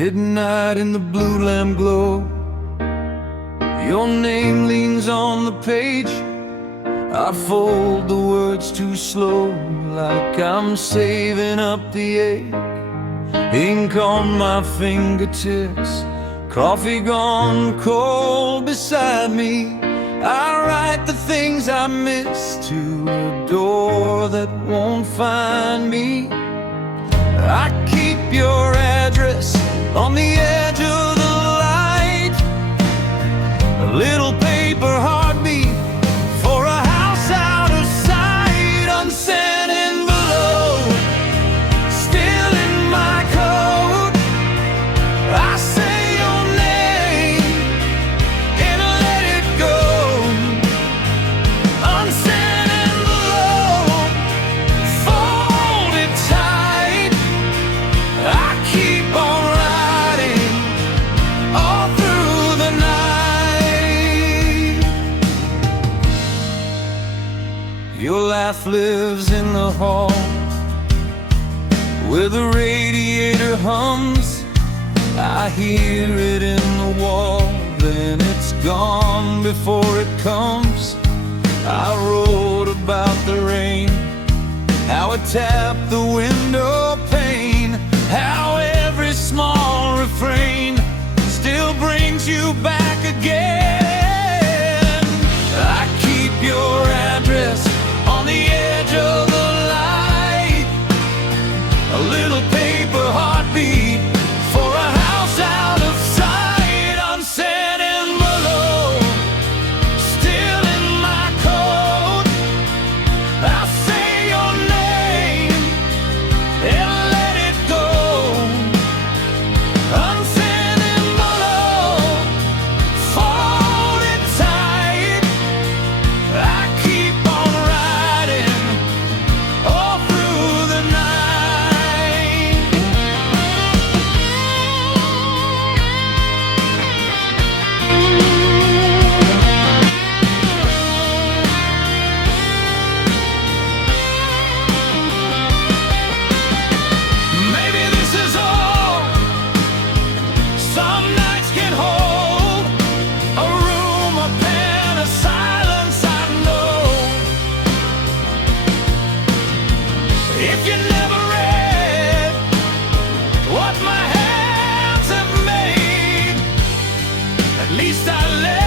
Midnight in the blue lamp glow, your name leans on the page. I fold the words too slow, like I'm saving up the ache. Ink on my fingertips, coffee gone cold beside me. I write the things I miss to a door that won't find me. I keep your address on the edge of the light, a little paper heartbeat for a house out of sight. Unsent envelope, still in my coat. I say your name and let it go. Unsent envelope, folded tight. I keep on writing all through the night. Your laugh lives in the hall where the radiator hums. I hear it in the wall, then it's gone before it comes. I wrote about the rain, how it tapped the window pane, how every small refrain still brings you back again. I keep your address on the edge of the light, a little paper heartbeat for a house out of sight. Unsent envelope, still in my coat. I say your name and let it go. Unsent envelope, folded tight. I keep on writing all through the night. Maybe this is all some nights can hold, a room, a pen, a silence I know. If you never read what my hands have made, at least I let